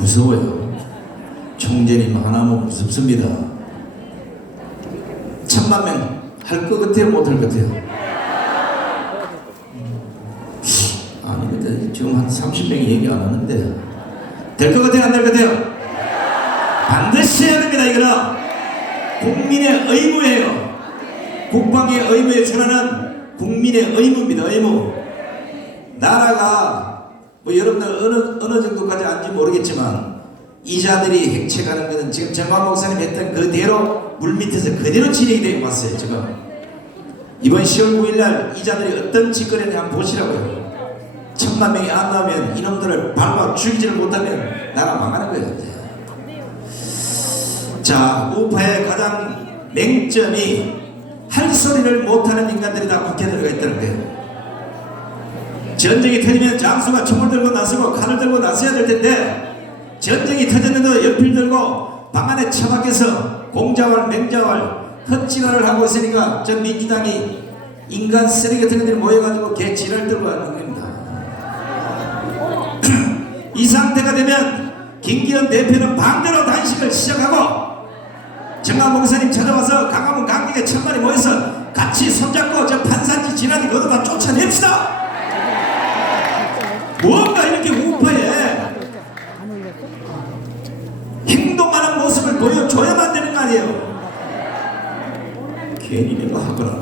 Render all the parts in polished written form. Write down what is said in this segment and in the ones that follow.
무서워요. 총재님 하나면 무섭습니다. 1000만 명 할 것 같아요? 못 할 것 같아요? 아닙니다. 지금 한 30명이 얘기 안 하는데 될 것 같아요? 안 될 것 같아요? 반드시 해야 됩니다. 이거는 국민의 의무예요. 국방의 의무에 준하는 국민의 의무입니다. 의무. 나라가 뭐 여러분들 어느 정도까지 아는지 모르겠지만 이자들이 행책하는 것은 지금 정광 목사님 했던 그대로 물밑에서 그대로 진행이 되어 왔어요. 지금 이번 10월 9일날 이자들이 어떤 짓거리를 한번 보시라고요. 1000만 명이 안 나오면 이놈들을 밟아 죽이지를 못하면 나라 망하는 거예요. 자, 우파의 가장 맹점이 할 소리를 못하는 인간들이 다 국회에 들어가 있다는 거예요. 전쟁이 터지면 장수가 총을 들고 나서고 칼을 들고 나서야 될 텐데 전쟁이 터졌는데도 연필 들고 방 안에 처박혀서 공자왈 맹자왈 헛지랄을 하고 있으니까 전 민주당이 인간 쓰레기 같은 것들이 모여가지고 개 지랄 들고 하는 겁니다. 이 상태가 되면 김기현 대표는 방대로 단식을 시작하고 정강 목사님 찾아와서 강화문 강경에 1000만이 모여서 같이 손잡고 저 판산지 지난이 그것도 다 쫓아냅시다. 뭔가 이렇게 우파에 행동하는 모습을 보여줘야만 되는 거 아니에요. 괜히 이거 하거나.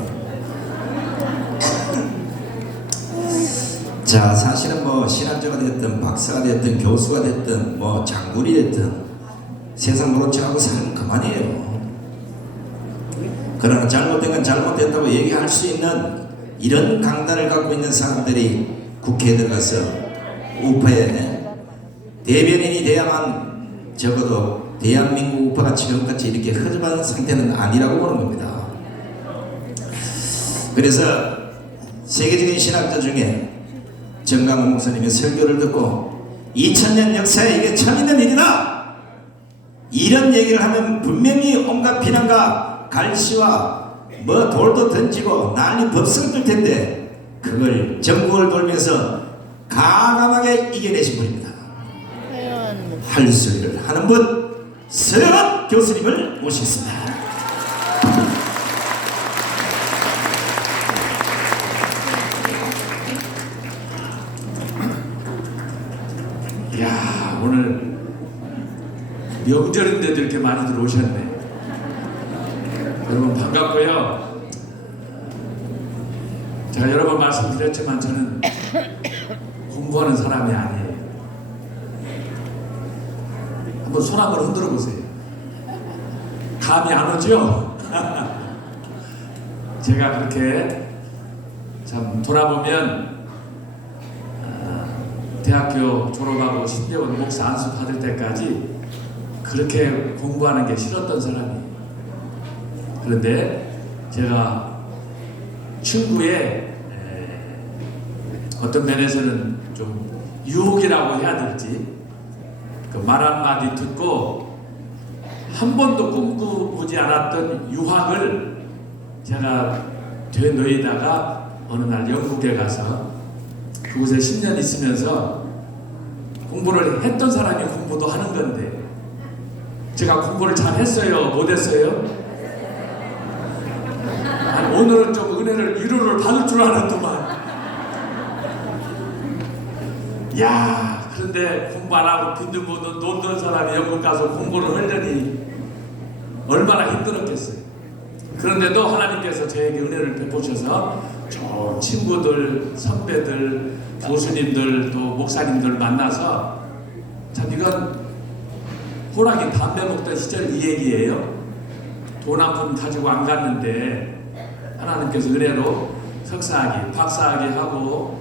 자, 사실은 뭐 신학자가 됐든 박사가 됐든 교수가 됐든 뭐 장군이 됐든 세상 모르치하고 살면 그만이에요. 그러나 잘못된 건 잘못됐다고 얘기할 수 있는 이런 강단을 갖고 있는 사람들이 국회에 들어가서 우파의 대변인이 돼야만 적어도 대한민국 우파가 지금까지 이렇게 허접한 상태는 아니라고 보는 겁니다. 그래서 세계적인 신학자 중에 정강훈 목사님의 설교를 듣고 2000년 역사에 이게 처음 있는 일이다! 이런 얘기를 하면 분명히 온갖 비난과 갈시와 뭐 돌도 던지고 난리 법석을 뜰 텐데 그걸 전국을 돌면서 가감하게 이겨내신 분입니다. 할 소리를 하는 분 서영원 교수님을 모시겠습니다. 이야, 오늘 명절인데도 이렇게 많이들 오셨네. 여러분 반갑고요. 제가 여러 번 말씀드렸지만 저는 공부하는 사람이 아니에요. 한번 손 한번 흔들어 보세요. 감이 안 오죠? 제가 그렇게 참 돌아보면 대학교 졸업하고 신대원 목사 안수 받을 때까지 그렇게 공부하는 게 싫었던 사람이에요. 그런데 제가 친구의 어떤 면에서는 좀 유혹이라고 해야 될지 그 말 한마디 듣고 한 번도 꿈꾸지 않았던 유학을 제가 되뇌이다가 어느 날 영국에 가서 그곳에 10년 있으면서 공부를 했던 사람이 공부도 하는 건데 제가 공부를 잘 했어요? 못했어요? 아니, 오늘은 좀 은혜를 위로를 받을 줄 알았더만. 야, 그런데 공부 안 하고 빈둥빈둥 놀던 사람이 영국 가서 공부를 하려니 얼마나 힘들었겠어요. 그런데도 하나님께서 저에게 은혜를 베푸셔서 좋은 친구들, 선배들, 교수님들, 또 목사님들 만나서 참 이건 호랑이 담배 먹던 시절 이 얘기예요. 돈 한 푼 가지고 안 갔는데 하나님께서 은혜로 석사학위, 박사학위 하고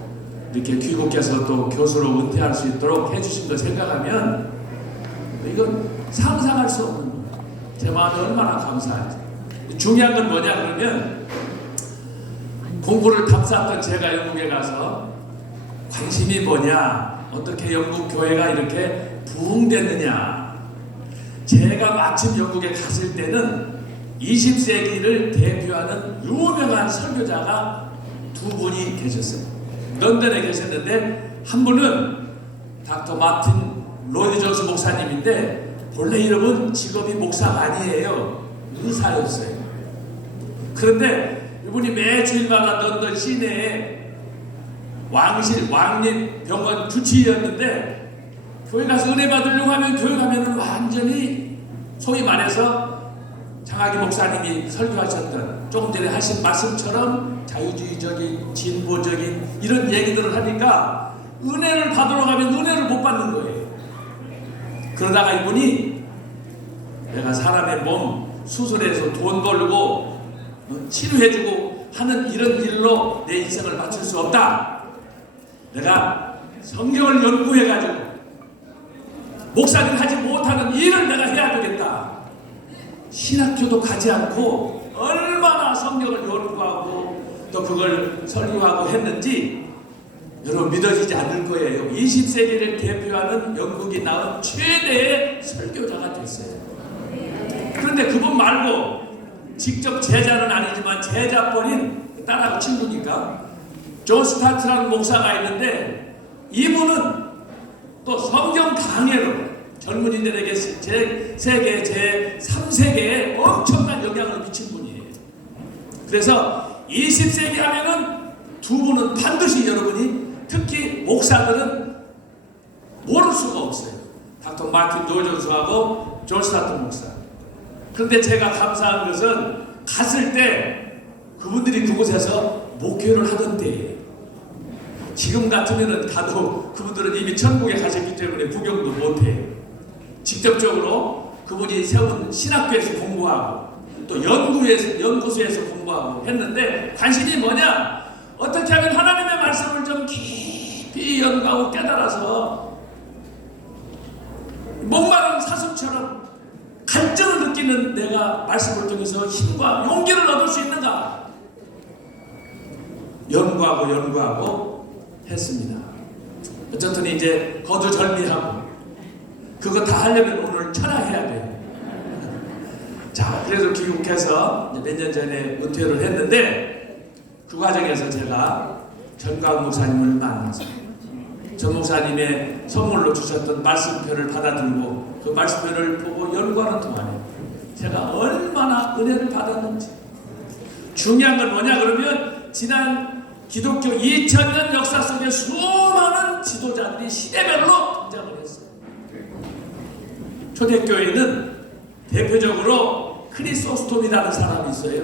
이렇게 귀국해서 또 교수로 은퇴할 수 있도록 해주신 걸 생각하면 이건 상상할 수 없는 거예요. 제 마음이 얼마나 감사하지. 중요한 건 뭐냐 그러면 공부를 답쌌던 제가 영국에 가서 관심이 뭐냐, 어떻게 영국 교회가 이렇게 부흥됐느냐. 제가 마침 영국에 갔을 때는 20세기를 대표하는 유명한 설교자가 두 분이 계셨어요. 런던에 계셨는데 한 분은 닥터 마틴 로이드 존스 목사님인데 본래 이름은 직업이 목사가 아니에요. 의사였어요. 그런데 이분이 매 주일마다 런던 시내에 왕립 병원 주치의였는데 교회 가서 은혜 받으려고 하면 교회 가면은 완전히 소위 말해서 장학기 목사님이 설교하셨던 조금 전에 하신 말씀처럼 자유주의적인 진보적인 이런 얘기들을 하니까 은혜를 받으러 가면 은혜를 못 받는 거예요. 그러다가 이분이 내가 사람의 몸 수술해서 돈 벌고 치료해주고 하는 이런 일로 내 인생을 맞출 수 없다. 내가 성경을 연구해가지고 목사님 하지 못하는 일을 내가 해야 되겠다. 신학교도 가지 않고 얼마나 성경을 연구하고 또 그걸 설교하고 했는지 여러분 믿어지지 않을 거예요. 20세기를 대표하는 영국이 낳은 최대의 설교자가 됐어요. 그런데 그분 말고 직접 제자는 아니지만 제자뻘인 딸하고 친구니까 존 스타트라는 목사가 있는데 이분은 또 성경 강해로 젊은이들에게 세계 제3세계에 엄청난 영향을 미친 분이에요. 그래서 20세기 하면은 두 분은 반드시 여러분이 특히 목사들은 모를 수가 없어요. 닥터 마틴 노존스하고 존 스타트 목사. 그런데 제가 감사한 것은 갔을 때 그분들이 그곳에서 목회를 하던 때예요. 지금 같으면은 가도 그분들은 이미 천국에 가셨기 때문에 구경도 못해요. 직접적으로 그분이 세운 신학교에서 공부하고 또 연구소에서 공부하고 했는데 관심이 뭐냐? 어떻게 하면 하나님의 말씀을 좀 깊이 연구하고 깨달아서 목마른 사슴처럼 갈증을 느끼는 내가 말씀을 통해서 힘과 용기를 얻을 수 있는가? 연구하고 했습니다. 어쨌든 이제 거두절미하고 그거 다 하려면 오늘 철야해야 돼요. 자, 그래서 귀국해서 몇 년 전에 은퇴를 했는데 그 과정에서 제가 전광 목사님을 만나서 전 목사님의 선물로 주셨던 말씀표를 받아들고 그 말씀표를 보고 연구하는 동안에 제가 얼마나 은혜를 받았는지. 중요한 건 뭐냐 그러면 지난 기독교 2000년 역사 속에 수많은 지도자들이 시대별로 등장을 했어요. 초대교회는 대표적으로 크리소스톰이라는 사람이 있어요.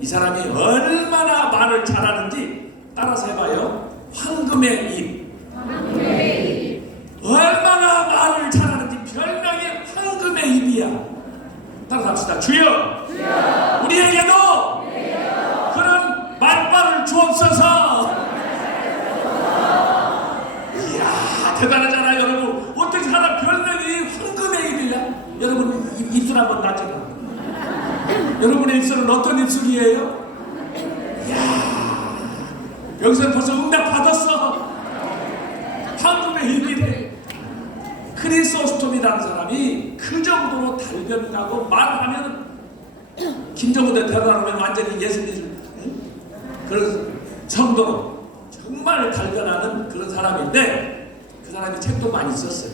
이 사람이 얼마나 말을 잘하는지 따라서 해봐요. 황금의 입. 얼마나 말을 잘하는지 별명이 황금의 입이야. 따라서 합시다. 주여, 우리에게도 그런 말빨을 주옵소서. 이야, 대단하잖아요 여러분. 어떻게 하나 별명이 황금의 입이야? 여러분 입술 한번 놔줘라. 여러분의 입술은 어떤 입술이에요? 이야, 여기서 벌써 응답 받았어. 황금의 입이래. 크리소스톰이라는 사람이 그 정도로 달변가고 말하면 김정은 대통령하면 완전히 예수님 그런 정도로 정말 달변하는 그런 사람인데 그 사람이 책도 많이 썼어요.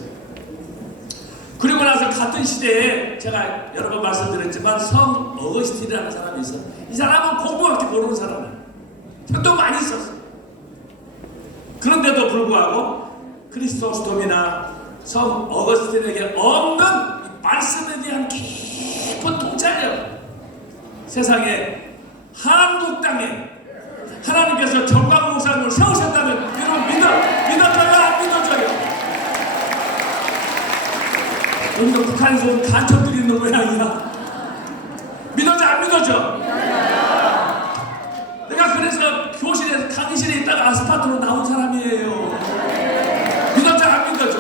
그리고 나서 같은 시대에 제가 여러 번 말씀드렸지만 성 어거스틴이라는 사람이 있어요. 이 사람은 공부밖에 모르는 사람이에요. 책도 많이 썼어요. 그런데도 불구하고 크리소스톰이나 성 어거스틴에게 없는 말씀에 대한 깊은 통찰력, 세상에 한국 땅에 하나님께서 정광 목사님을 세우셨다면 여러분 믿어져요? 안 믿어져요? 여기도 북한에서 온 간첩들이 있는 모양이야. 믿어져 안 믿어져? 내가 그래서 교실에서 강의실에 있다가 아스파트로 나온 사람이에요. 믿어져 안 믿어져?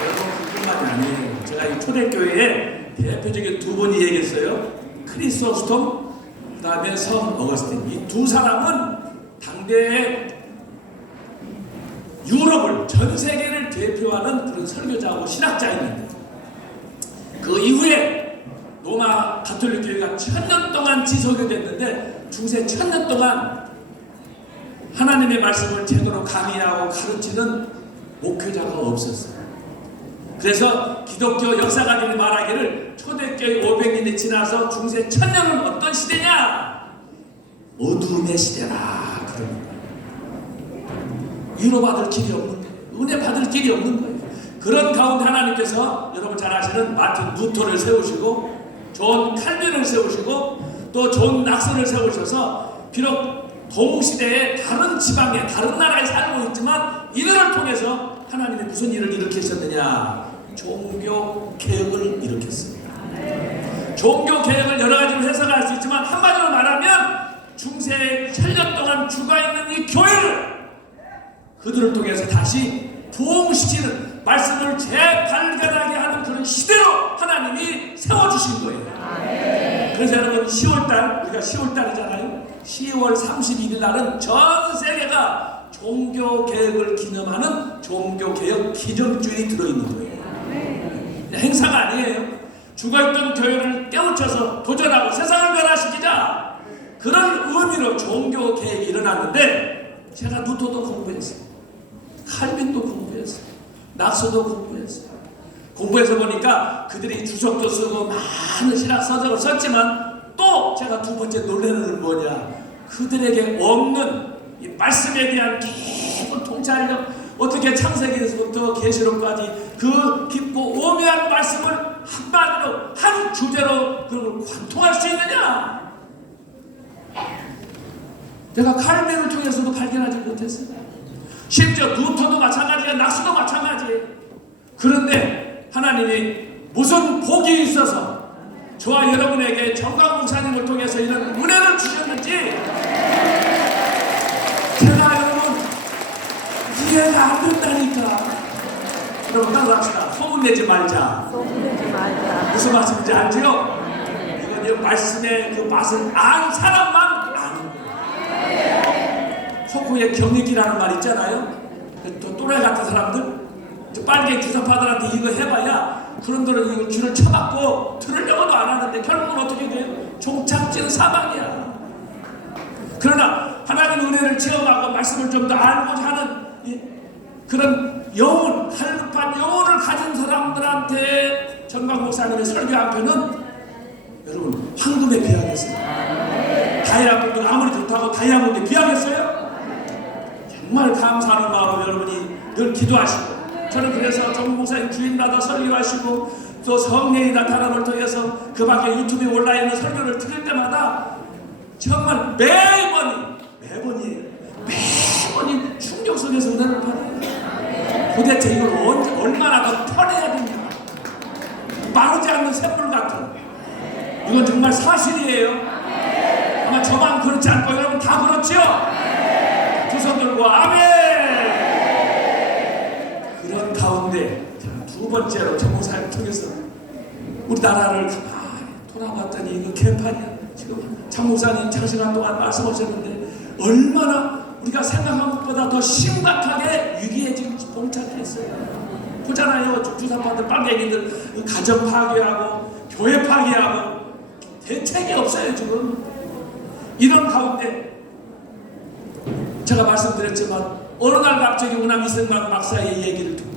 여러분 그뿐만이 아니에요. 제가 이 초대교회에 대표적인 두 분이 얘기했어요. 크리소스톰 그 다음에 성 어거스틴. 이 두 사람은 당대의 유럽을 전 세계를 대표하는 그런 설교자하고 신학자입니다. 그 이후에 로마 가톨릭 교회가 1000년 동안 지속이 됐는데 중세 1000년 동안 하나님의 말씀을 제대로 강의하고 가르치는 목회자가 없었어요. 그래서 기독교 역사가들이 말하기를 초대교회 500년이 지나서 중세 1000년은 어떤 시대냐? 어두움의 시대라 그럽니다. 위로받을 길이 없는 거예요. 은혜 받을 길이 없는 거예요. 그런 가운데 하나님께서 여러분 잘 아시는 마틴 루터를 세우시고 존 칼빈을 세우시고 또 존 낙선을 세우셔서 비록 동시대에 다른 지방에 다른 나라에 살고 있지만 이들을 통해서 하나님이 무슨 일을 일으키셨느냐? 종교 개혁을 일으켰습니다. 종교 개혁을 여러 가지로 해석할 수 있지만 한마디로 말하면 중세 1000년 동안 죽어있는 이 교회를 그들을 통해서 다시 부흥시키는 말씀을 재발견하게 하는 그런 시대로 하나님이 세워주신 거예요. 그래서 여러분 10월달 우리가 10월달이잖아요. 10월 31일 날은 전 세계가 종교개혁을 기념하는 종교개혁 기념주일이 들어있는 거예요. 행사가 아니에요. 죽어있던 교회를 깨우쳐서 도전하고 세상을 변화시키자 그런 의미로 종교개혁이 일어났는데 제가 루터도 공부했어요. 칼빈도 공부했어요. 낙서도 공부했어요. 공부해서 보니까 그들이 주석도 쓰고 많은 신학 서적을 썼지만 또 제가 두 번째 놀라는 건 뭐냐? 그들에게 없는 이 말씀에 대한 깊은 통찰력, 어떻게 창세기에서부터 계시록까지 그 깊고 오묘한 말씀을 한마디로 한 주제로 그걸 관통할 수 있느냐? 내가 칼빈을 통해서도 발견하지 못했어요. 심지어 루터도 마찬가지야, 낙수도 마찬가지예요. 그런데 하나님이 무슨 복이 있어서 저와 여러분에게 정광 목사님을 통해서 이런 은혜를 주셨는지 제가 여러분 이해가 안 된다니까. 여러분 따라합시다. 소문내지 말자. 무슨 말씀인지 알죠? 이건 이 말씀의 그 맛을 안 사람만 아는 거예요. 속후에 경리기라는 말 있잖아요. 또 또래 같은 사람들 빨개 주사파들한테 이거 해봐야 그런들은 이거 귀를 쳐맞고 들으려고도 안 하는데 결국은 어떻게 돼요? 종착지는 사망이야. 그러나 하나님의 은혜를 체험하고 말씀을 좀 더 알고자 하는 그런 영혼, 할급한 영혼을 가진 사람들한테 전광 목사님의 설교 앞에는 여러분 황금에 비하겠어요. 다이아몬드 아무리 좋다고 다이아몬드에 비하겠어요? 정말 감사하는 마음으로 여러분이 늘 기도하시고 저는 그래서 정 목사님 주일마다 설교하시고 또 성령이 나타남을 통해서 그 밖에 유튜브에 올라있는 설교를 들을 때마다 정말 매번이 충격 속에서 은혜를 받아요. 도대체 이걸 얼마나 더 펴내야 되냐. 마르지 않는 샘물 같은 이건 정말 사실이에요. 아마 저만 그렇지 않고 여러분 다 그렇죠? 두 손 들고 아멘. 그런 가운데 두 번째로 정목사님 통해서 우리나라를 가만히 돌아봤더니 이거 개판이야. 지금 장목사님 장시간 동안 말씀하셨는데 얼마나 우리가 생각한 것보다 더 심각하게 위기에 지금 봉착했어요. 보잖아요. 주사파들 빨갱이들 가정 파괴하고 교회 파괴하고 대책이 없어요 지금. 이런 가운데 제가 말씀드렸지만 어느 날 갑자기 우남 이승만 박사의 얘기를 듣고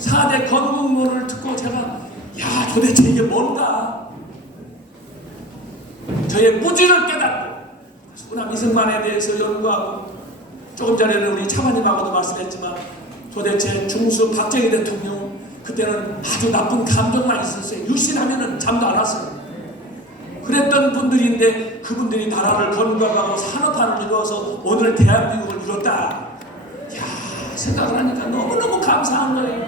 4대 건국론을 듣고 제가 야 도대체 이게 뭔가 저의 무지를 깨닫고 우남 이승만에 대해서 연구하고 조금 전에는 우리 차관님하고도 말씀했지만 도대체 중수 박정희 대통령 그때는 아주 나쁜 감정만 있었어요. 유신하면은 잠도 안 왔어요. 그랬던 분들인데 그분들이 나라를 건국하고 산업화를 이루어서 오늘 대한민국을 이뤘다. 야 생각을 하니까 너무너무 감사한 거예요.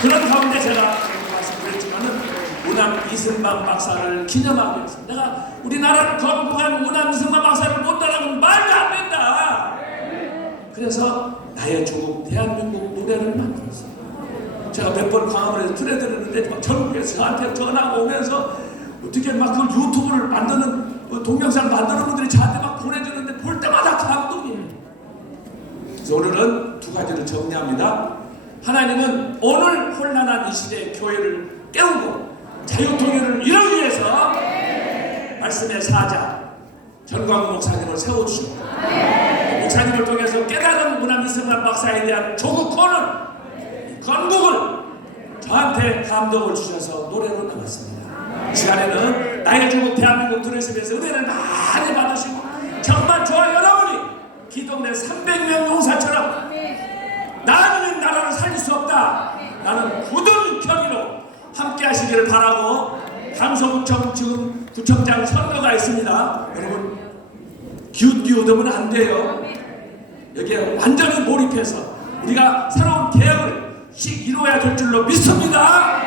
그런 가운데 제가 말씀드렸지만은 우남 이승만 박사를 기념하기 위해서 내가 우리나라를 건국한 우남 이승만 박사를 못 따라가면 말도 안 된다. 그래서 나의 조국 대한민국 노래를 만들었어요. 제가 몇 번 광화문에서 틀어드렸는데 전국에서 저한테 전화가 오면서 어떻게 막 그 유튜브를 만드는 동영상을 만드는 분들이 저한테 막 보내주는데 볼 때마다 감동이에요. 그래서 오늘은 두 가지를 정리합니다. 하나님은 오늘 혼란한 이 시대의 교회를 깨우고 자유통일을 이루기 위해서 말씀의 사자 전광훈 목사님을 세워주시고 목사님을 통해서 깨달은 문화미승란 박사에 대한 조국 건국을 저한테 감동을 주셔서 노래로 나왔습니다. 이 시간에는 나의 조국 대한민국 들으시면서 은혜를 많이 받으시고 정말 저와 여러분이 기동대 300명 용사처럼 나는 나라를 살릴 수 없다. 나는 굳은 결의로 함께 하시기를 바라고 강서구청 지금 구청장 선거가 있습니다. 여러분 기웃기웃하면 안 돼요. 여기에 완전히 몰입해서 우리가 새로운 개혁을 이루어야 될 줄로 믿습니다.